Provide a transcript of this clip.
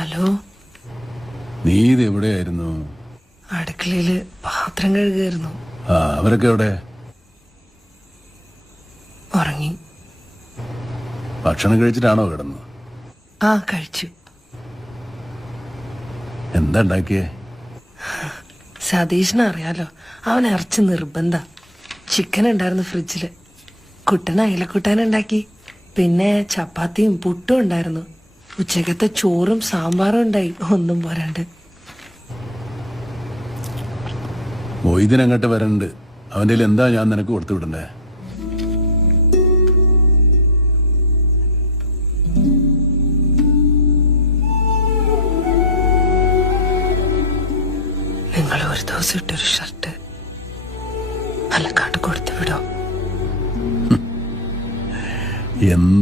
Hello. നീ ഇത് എവിടെയായിരുന്നു? അടുക്കളയില് പാത്രം കഴുകുമായിരുന്നു. അവരൊക്കെ എവിടെ? ഉറങ്ങി. ഭക്ഷണം കഴിച്ചിട്ടാണോ കിടന്നത്? കഴിച്ചു. എന്താ ഉണ്ടാക്കിയേ? സതീഷിനെ അറിയാലോ, അവൻ ഇറച്ചി നിർബന്ധ. ചിക്കൻ ഉണ്ടായിരുന്നു ഫ്രിഡ്ജില്. കുട്ടന് അയിലക്കൂട്ടാനുണ്ടാക്കി. പിന്നെ ചപ്പാത്തിയും പുട്ടും ഉണ്ടായിരുന്നു. ഉച്ചക്കത്തെ ചോറും സാമ്പാറും ഉണ്ടായി. ഒന്നും പോരാണ്ട്. മൊയ്തീൻ അങ്ങോട്ട് വരണ്ട്. അവൻ്റെ എന്താ ഞാൻ നിനക്ക് കൊടുത്തു വിടണ്ടേ? നിങ്ങൾ ഒരു ദിവസം ഇട്ടൊരു ഷർട്ട് പാലക്കാട്ട് കൊടുത്തു വിടോ? എന്താ